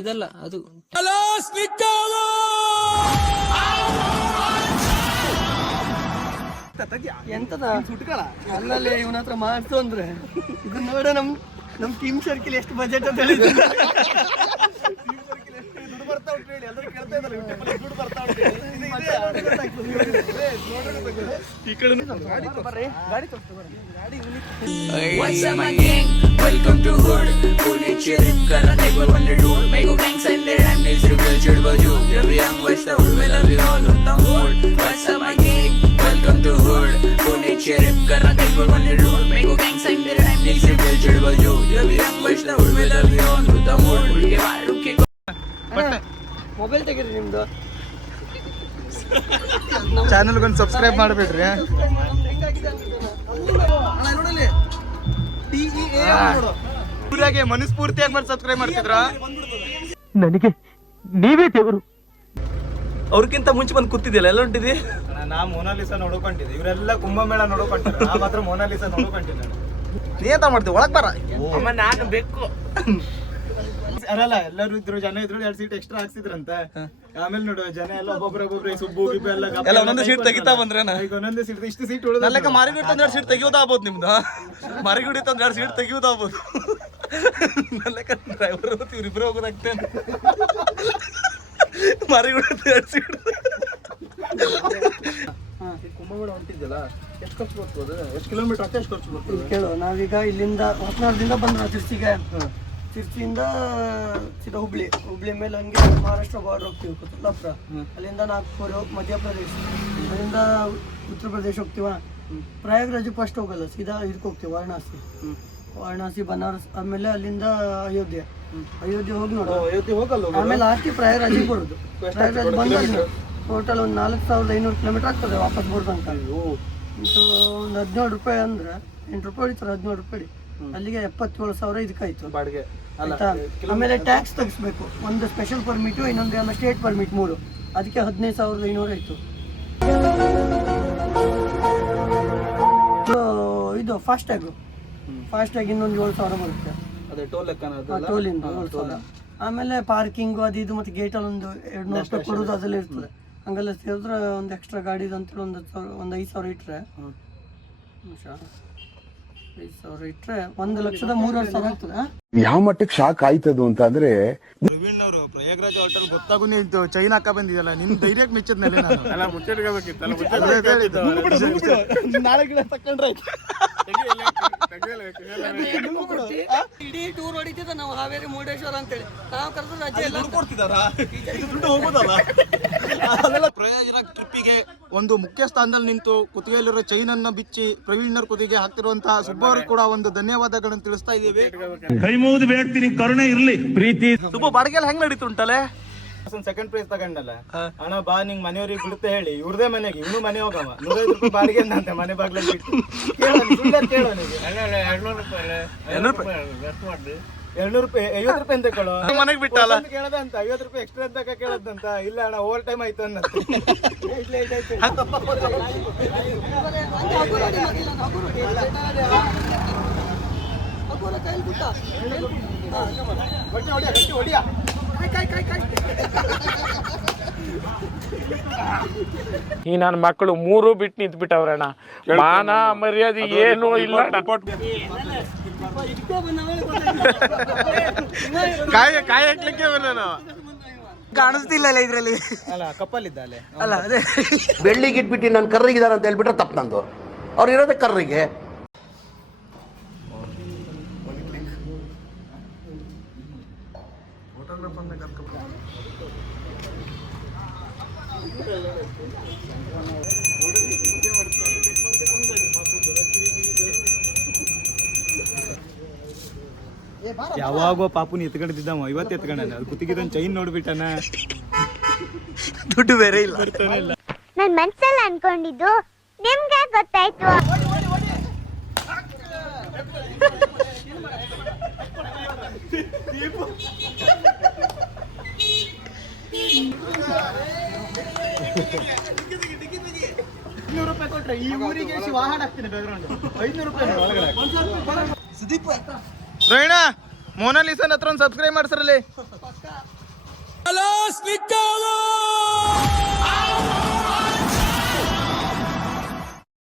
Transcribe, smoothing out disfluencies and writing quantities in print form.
ಇದಲ್ಲ ಅದು ಎಂತದ ಅಲ್ಲಲ್ಲಿ ಇವನ ಹತ್ರ ಮಾಡ್ತು ಅಂದ್ರೆ ಇದು ನೋಡ ನಮ್ ಟೀಮ್ ಸರ್ಕಿಲ್ ಎಷ್ಟು ಬಜೆಟ್ ಅಂತ ಹೇಳಿದ್ರು. Welcome to hood, Pune Cherip Kara Table Wonder Dude, Mego Gangs and their handles reveal Chirbajo, every young West of we love you all on the mood. What's up my gang? Welcome to hood, Pune Cherip Kara Table Wonder Dude, Mego Gangs and their handles reveal Chirbajo, every young West of we love you all on the mood. Ulke baadu ke mobile ತೆಗೀರಿ ನಿಮ್ದು. Channel ಗೊಂದು subscribe ಮಾಡಬೇಡ್ರಿ. ಮನಸ್ಫೂರ್ತಿಯಾಗಿ ಮಾಡಿ subscribe ಮಾಡ್ತಿದ್ರ. ನನಗೆ ನೀವೇ ದೇವರು. ಅವ್ರಕ್ಕಿಂತ ಮುಂಚೆ ಬಂದು ಕೂತಿದ್ಯಲ್ಲ, ಎಲ್ಲ ಹೊಂಟಿದ್ವಿ. ನಾ ಮೊನಾಲಿಸಾ ನೋಡ್ಕೊಂಡಿದ್ದೆ, ಇವರೆಲ್ಲ ಕುಂಭಮೇಳ ನೋಡ್ಕೊಂಡಿದ್ದಾರೆ, ನಾ ಮಾತ್ರ ಮೊನಾಲಿಸಾ ನೋಡ್ಕೊಂಡಿದ್ದೆ. ನೀ ಎಂತ ಮಾಡ್ತೀವಿ, ಒಳಗ್ ಬರ. ನಾನು ಬೇಕು ಅರಲ್ಲ, ಎಲ್ಲರೂ ಇದ್ರು, ಜನ ಇದ್ರು, 2 ಸೀಟ್ ಎಕ್ಸ್ಟ್ರಾ ಹಾಕ್ಸಿದ್ರಂತ. ಆಮೇಲೆ ನೋಡುವ ಜನ ಎಲ್ಲ ಒಬ್ಬೊಬ್ರೊಬ್ಬೊಬ್ರು ಸುಬ್ಬು ಗಿಬ್ಬು ಎಲ್ಲ ಒಂದೊಂದು ಸೀಟ್ ತೆಗಿತಾ ಬಂದ್ರೆ ಈಗ ಒಂದೊಂದು ಸೀಟ್ ಇಷ್ಟು ಸೀಟ್ ಉಳಿದ ಲೆಕ್ಕ ಮಾರಿಗುಡಿ ತಂದ್ 2 ಸೀಟ್ ತೆಗಿಯೋದಾಗ್ಬೋದು ನಿಮ್ದು. ಮಾರಿಗುಡಿ ತಂದ್ 2 ಸೀಟ್ ತೆಗಿಯೋದಾಗ್ಬೋದು. ಲೆಕ್ಕ ಡ್ರೈವರ್ ಇವ್ರಿಬ್ರು ಹೋಗೋದಾಗ್ತೇನೆ. ಮಾರಿಗುಡಿ 2 ಸೀಟ್. ಕುಂಭಮೇಳ ಹೊಂಟಿದ್ಯಲ್ಲ, ಎಷ್ಟು ಖರ್ಚು ಬರ್ಬೋದು? ಎಷ್ಟು ಕಿಲೋಮೀಟರ್ ಆಗ್ತದೆ, ಎಷ್ಟು ಖರ್ಚು ಬರ್ಬೋದು ಕೇಳು. ನಾವೀಗ ಇಲ್ಲಿಂದ ಹೊಸನಾಳದಿಂದ ಬಂದ್ರ ತಿರ್ಚಿಗೆ, ತಿರ್ಚಿಯಿಂದ ಸೀದಾ ಹುಬ್ಳಿ ಮೇಲೆ ಹಂಗೆ ಮಹಾರಾಷ್ಟ್ರ ಬಾರ್ಡರ್ ಹೋಗ್ತೀವಿ, ಕುತುಲಾಪುರ. ಅಲ್ಲಿಂದ ನಾಗ್ಪುರ, ಮಧ್ಯಪ್ರದೇಶ, ಅಲ್ಲಿಂದ ಉತ್ತರ ಪ್ರದೇಶ ಹೋಗ್ತೀವ. ಪ್ರಯಾಗ್ರಾಜ್ ಫಸ್ಟ್ ಹೋಗಲ್ಲ, ಸೀದಾ ಇದಕ್ಕೆ ಹೋಗ್ತೀವಿ, ವಾರಣಾಸಿ, ಬನಾರಸ್, ಆಮೇಲೆ ಅಲ್ಲಿಂದ ಅಯೋಧ್ಯೆ ಹೋಗಿ ನೋಡು. ಅಯೋಧ್ಯೆ ಹೋಗಲ್ಲ, ಆಮೇಲೆ ಲಾಸ್ಟ್ ಪ್ರಯಾಗ್ರಾಜಿಗೆ ಬರೋದು. ಪ್ರಯಾಗ್ರಾಜ್ ಬಂದ ಟೋಟಲ್ ಒಂದು 4500 ಕಿಲೋಮೀಟರ್ ಆಗ್ತದೆ ವಾಪಸ್ ಬರ್ದಂತ. ಸೊ ಒಂದು 17 ರೂಪಾಯಿ ಅಂದ್ರೆ 8 ರೂಪಾಯಿ ಹೊಡಿತಾರೆ, 17 ರೂಪಾಯಿ. ಅಲ್ಲಿಗೆ 77,000 ಇದಕ್ಕಾಯ್ತು ಬಾಡಿಗೆ. ಆಯ್ತಾ. ಆಮೇಲೆ ಟ್ಯಾಕ್ಸ್ ತೆಗಿಸ್ಬೇಕು, ಒಂದು ಸ್ಪೆಷಲ್ ಪರ್ಮಿಟು, ಇನ್ನೊಂದು ಎಲ್ಲ ಸ್ಟೇಟ್ ಪರ್ಮಿಟ್, 3. ಅದಕ್ಕೆ 15,500 ಆಯ್ತು. ಇದು ಫಾಸ್ಟ್ಯಾಗ್ ಇನ್ನೊಂದು 7,000 ಬರುತ್ತೆ. ಅದೇ ಟೋಲ್ ಲೆಕ್ಕನ, ಟೋಲಿಂದ 7,000. ಆಮೇಲೆ ಪಾರ್ಕಿಂಗು ಅದು ಇದು ಮತ್ತೆ ಗೇಟಲ್ಲಿ ಒಂದು 200 ರೂಪಾಯಿ ಕೊಡೋದು ಅದೆಲ್ಲ ಇರ್ತದೆ. ಹಂಗೆಲ್ಲ ಸೇರಿದ್ರೆ ಒಂದು ಎಕ್ಸ್ಟ್ರಾ ಗಾಡಿದು ಅಂತೇಳಿ ಒಂದು 5,000 ಇಟ್ಟರೆ 5,000 ಇಟ್ಟರೆ 1,03,000 ಆಗ್ತದೆ. ಯಾವ ಮಟ್ಟಕ್ಕೆ ಶಾಕ್ ಆಯ್ತದು ಅಂತ ಅಂದ್ರೆ, ಪ್ರವೀಣ್ ಅವರು ಪ್ರಯಾಗ್ರಾಜ್ ಹೋಟೆಲ್ ಗೊತ್ತಾಗೂ ನೀನು ಚೈನ್ ಹಾಕ ಬಂದಿದಲ್ಲ, ನಿನ್ ಧೈರ್ಯಕ್ಕೆ ಮೆಚ್ಚದ್ಮೇಲೆ ನಾನು ನಾಳೆ ಗಿಡ ತಕೊಂಡ್ರೆ ಇಡೀ ಟೂರ್ ಹೊಡಿತಿದ್ದ ನಾವು ಹಾವೇರಿ ಮುರುಡೇಶ್ವರ ಅಂತೇಳಿ. ನಾವು ಕರೆದ್ರೆ ರಜೆ ಎಲ್ಲ ಕೊಡ್ತಿದಾರ, ದುಡ್ಡು ಹೋಗೋದಲ್ಲ. ಪ್ರಯೋಜನ ಟ್ರಿಪ್ಪಿಗೆ ಒಂದು ಮುಖ್ಯ ಸ್ಥಾನದಲ್ಲಿ ನಿಂತು ಕುತ್ತಿಗೆಯಲ್ಲಿರೋ ಚೈನ್ ಅನ್ನ ಬಿಚ್ಚಿ ಪ್ರವೀಣ್ ಕುತ್ತಿಗೆ ಹಾಕ್ತಿರುವಂತಹ ಸುಬ್ಬ ಅವ್ರಿಗೆ ಕೂಡ ಒಂದು ಧನ್ಯವಾದಗಳನ್ನು ತಿಳಿಸ್ತಾ ಇದ್ದೀವಿ. ಕೈ ಮುಗಿದು ಬೇಡ್ತೀನಿ, ಕರುಣೆ ಇರ್ಲಿ, ಪ್ರೀತಿ. ಸುಬ್ಬ ಬಾಡಿಗೆ ಹೆಂಗ್ ನಡೀತುಂಟಲೆ? ಸೆಕೆಂಡ್ ಪ್ರೈಸ್ ತಗೊಂಡಲ್ಲ, ಹಣ ಬಾ ನಿಂಗ್ ಮನೆಯವ್ರಿಗೆ ಬಿಡುತ್ತೆ ಹೇಳಿ, ಇವ್ರದೇ ಮನೆಗೆ ಇವನು ಮನೆ ಹೋಗವ 105 ರೂಪಾಯಿ ಬಾಡಿಗೆ ಅಂತೆ ಮನೆ ಬಾಗ್ಲಲ್ಲಿ ಬಿಟ್ಟು. ಕೇಳೋ 200 ರೂಪಾಯಿ 50 ರೂಪಾಯಿ ಅಂತ ಕೇಳೋ, ಮನೆಗೆ ಬಿಟ್ಟಲ್ಲ ಕೇಳದಂತ 50 ರೂಪಾಯಿ ಎಕ್ಸ್ಟ್ರಾ ಅಂತ ಕೇಳದಂತ. ಇಲ್ಲ ಅಣ್ಣ, ಓವರ್ ಟೈಮ್ ಆಯ್ತು ಅನ್ನತ್ತೆ. ಈ ನನ್ನ ಮಕ್ಕಳು 3 ಬಿಟ್ಟು ನಿಂತು ಬಿಟ್ಟವ್ರಣ್ಣ. ಮಾನ ಮರ್ಯಾದೆ ಏನೂ ಇಲ್ಲ. ಕಾಯಿ ಹಾಕ್ಲಿಕ್ಕೆ ಕಾಣಿಸ್ತಿಲ್ಲ ಇದ್ರಲ್ಲಿ. ಅಲ್ಲ ಕಪ್ಪಲ್ಲಿದ್ದ ಅಲ್ಲ, ಅದೇ ಬೆಳ್ಳಿಗೆ ಇಟ್ಬಿಟ್ಟು ನಾನು ಕರ್ರಿಗಿದಾರ ಅಂತ ಹೇಳ್ಬಿಟ್ರೆ ತಪ್ಪು ನಂದು. ಅವ್ರು ಇರೋದೇ ಕರ್ರಿಗೆ. ಯಾವಾಗೋ ಪಾಪುನಿ ಎತ್ಕೊಂಡಿದ್ದವ, ಇವತ್ತು ಎತ್ಕೊಂಡ. ಅದು ಕುತ್ತಿಗಿದ ಚೈನ್ ನೋಡ್ಬಿಟ್ಟನ, ದುಡ್ಡು ಬೇರೆ ಇಲ್ಲ. ನಾನು ಮನ್ಸಲ್ಲಿ ಅನ್ಕೊಂಡಿದ್ದು ನಿಮ್ಗೆ ಗೊತ್ತಾಯ್ತು. 500 ರೂಪಾಯಿ ಕೊಟ್ರೆ ಈ ಊರಿಗೆ ವಾಹನ ಹಾಕ್ತೀನಿ ಬ್ಯಾಕ್ಗ್ರೌಂಡ್ 500 ರೂಪಾಯಿ ಒಳಗಡೆ ಸುದೀಪ್ ಪ್ರವೀಣ ಮೋನಾಲಿಸನ್ ಹತ್ರ ಒಂದು ಸಬ್ಸ್ಕ್ರೈಬ್ ಮಾಡ್ಸರಲ್ಲಿ